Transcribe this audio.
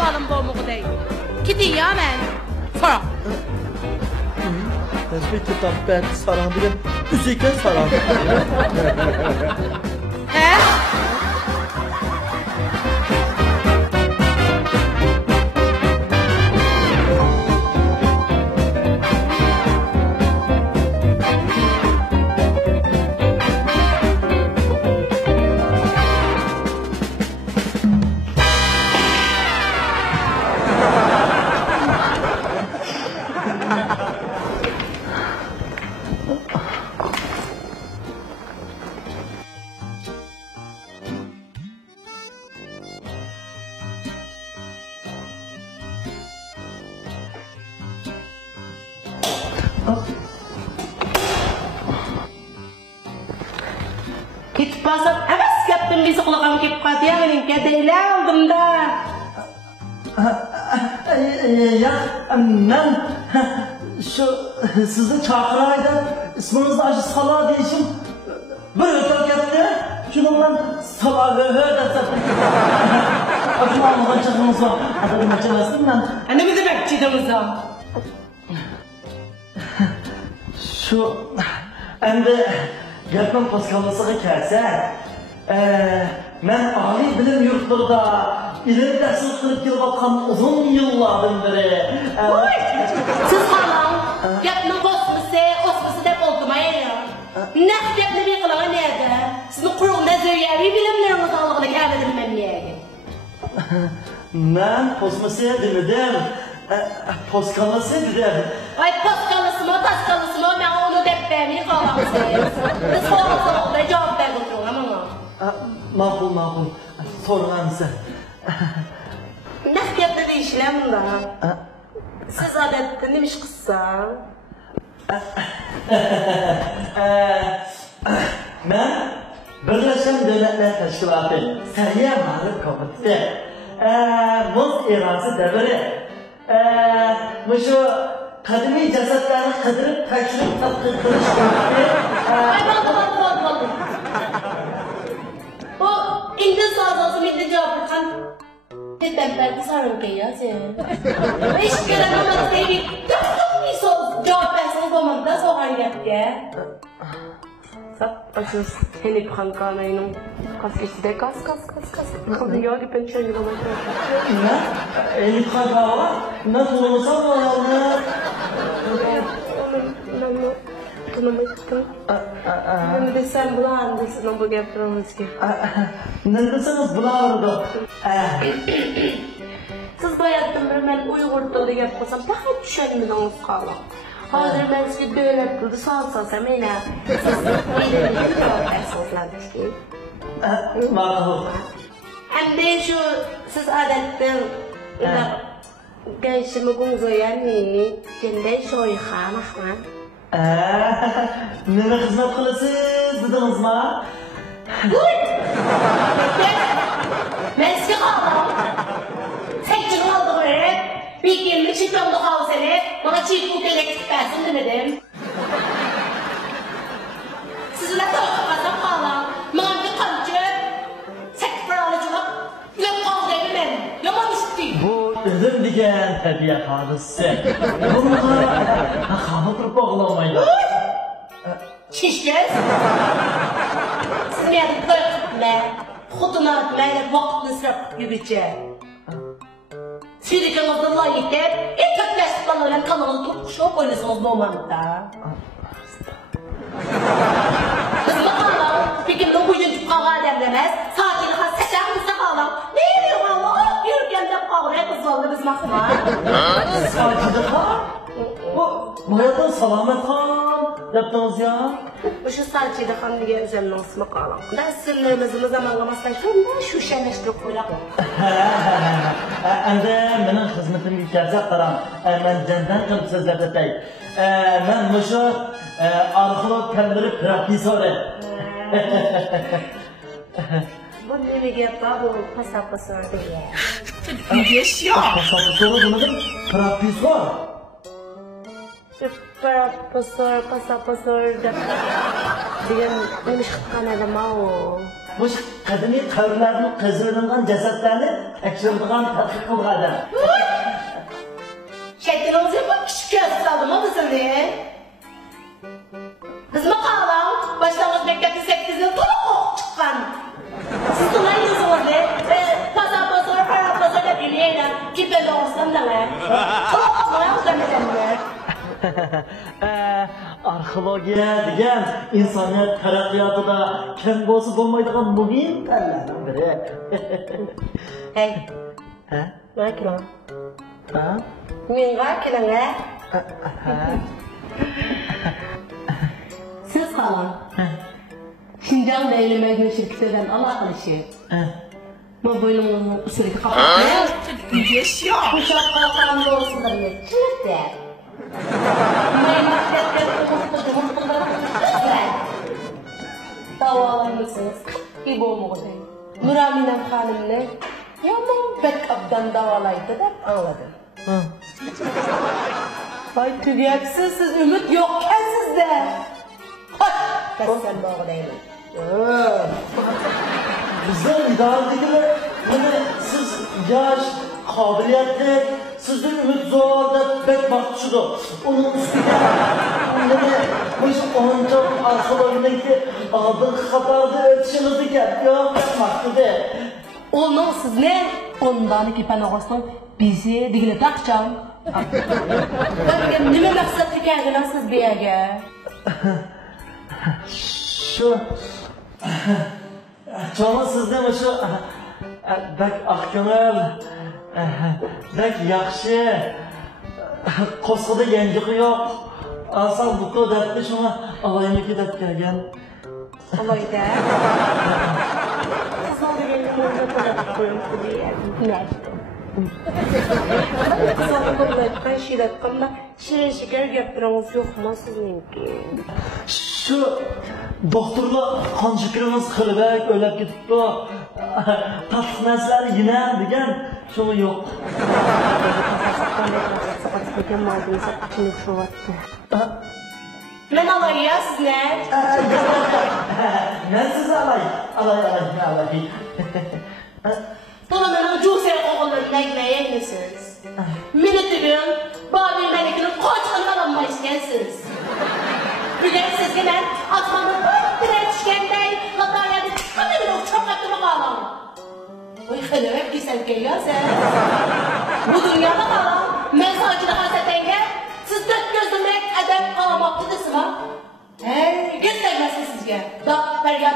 balım boğmuğu değil. Ki ya ben. Sonra. Tezbih tutam ben saran bilim. Üzeyken saran. He? Git basıp heves yaptım bizi kulağım kip katıya benim kedeyle aldım da. Ya ben şu sizi çağıraydı. İsminiz acı Salah diyişim. Bir ötök yaptı. Şunu ben Salah ve öğretsem. Acı Allah'ın çıkımız var. Adamın açılasın ben. Ne mi demek çiğdemizden? Şu endi Gertman Paskalması'na kelse ben Ali bilim yurtlarında ileri ders kılıp gelip bakan uzun yıllardan beri Siz halam, yapma kosmisi, osmisi de oldum ayarım. Ne yapma bir kılana nerede? Sizin kurumda züryevi bilimleriniz Allah'ına gelmedim ben neydi? ben Kosmosi'ye demedim. Paskalması dedim. Ay paskallısı mı, taskallısı mı, ben onu deppemi kalamsın. Biz sorumsuz da cevap verdim ama. Makul. Sorulan size. Ne yapma bir işlem da? Siz adette neymiş kısa? Ben Birleşen Devletler Teşkilatı Seriye Mağlup Komitesi Muz İransı devri şu kadimi cesetlerini kıdırıp kaçırıp tatlı kılıç komitesi Ay vallahi. O İngiliz sağlığı milli cevap kan. Ben belki sarım ki ya sen. Hiç gelememez değil. Bir soru cevap verseniz olmadı da soğan yaptı. Açız henüz kankanayım. Kas geçti de kas. Kaldı ya ben çayını bana Ne? Elif kanka var. Nasıl olursa mı yavrum? Tanımıştım. Hem de sen bulan desin bu yaptığımız ki. Neredesiniz bulavurdu? Siz bayattım ben Uygur dolu yapmasam daha düşenimiz olmuş kalan. Hazır ben size böyle durdu salsam yine. Siz ileri esaslanmış değil. Makul. Hem de şu siz adetten gençimi gunzoyan ne? Cenden şoyhan ahman. Neme hizmet kılasız dediniz mi? Ben size kaldım. Sekçin kaldı böyle. Bir günlük çıkmamda kaldı seni. Bana çiğ kut elektrik versin demedim. Sizinle tanışmasam kaldım. Mağdur kalıcı. Sekfır alıcılık. Yok kaldı evimin. Yaman istedim. Bu özüm digen terbiye hadisi. Bunu kanı kırıp bağlamaydı. Çişkez. Siz beni böyle kutuna atmayla vaktini sırap yürüyeceğim. Sürükanızda layık et, etkatlaştık bana öyle kanalı tutup şok oynasınız normalde. Kızma kalan, bir gün bu yüzük kağa demlemez, sakin ha seçen kısa kalan. Ne yiyor Allah? Yürürken de kavraya kızlarla biz makma. Sakin ha? Bu hayatın salamet han yaptınız ya. Şu salçaydı han diye üzerine osma kalan. Ben sırlarımızı zamanlamasdan sonra şu şenleştirip koyalım. Endi mening xizmatimga kelsa qaram, men jandan qilib sizlarga aytay. Men mushu arxeolog tadbiri professori. Bu ne gap bu pasapasör diye. Yaşıyor. Professori demedim, professor. Pasapasör degan nima chiqqan edim o. bu qadimiy qabrlarning qizirilgan jasadlarni tekshiradigan tadqiq qilgan. Şekliniz yapıp küçük göz saldı mı bizimle? Biz mi kalalım? Başlangıç mektepte 8 yıl toluk çıkan. Siz tunayınız orada. Pazar da bir yeyle. Kipe doğrusundan da ne? Toluk olmaya uzanacağım. Arxeologiya degan insoniyat taraqqiyotida kim bo'lsa bo'lmaydigan muhim fanlardan biri. Hey. Ha? Bana kilan. Ha? Men var kilan ha? Siz kalan. Şincan Devlet Şirketi'den Allah'ın işi. Bu bölümünün usulü kapatıyor. Yaşıyor. Kuşak kalkan doğrusu da ne? Çilik de. Davalanmışsınız. Bir boğumu değil. Nuraminem Hanım'la yaman backup'dan davalaydı da anladım. Ay tügeksiz, siz ümit yokken sizde. Ben sen bağlayayım. Bizden idaredekiler siz yaş, kabiliyetli, sizden ümit zorda pek bakışıdır. Onun üstüne bu onca arxeologideki aldığın haberda ölçünüzü gel. Yok yapmaktı de. Onun siz ne? Ondan ki ben ağasın bizi digile takacağım. Nime maksatlı kendine siz bir yere? Şu... Çoğun sizden şu... Bek akgönül... Bek yakşı... Koskoda yengiqi yok. Asal buku depti şuna alayını ki dep gelgen. Alayı da. Siz oldu gelin orada kadar koyun diye. Ne? Sana koyulayıp şiret kanına şirin şeker yaptırağınız yok mu sizinki? Şu doktorla kan şekerimiz kırıbek öylep gitipti. Tatlı nesleri yine degen şunu yok. Ben alayı ya siz ne? Ne siz alay? Alay. Dolan benim cüse oğullarına gitmeye misiniz? Minütü gün Babil Melik'inin koçanını alamayız gelsiniz. Bugün siz yine atmanın bir düşkenden hataya hadi bir uçak attırma kalan. Oy hep ki sen geliyor sen. Bu dünyada kalan mesajını hasetenge siz dört gözlemek edep kalamaklı desem ha? Hey, göstermezsin sizge. Da, feryat,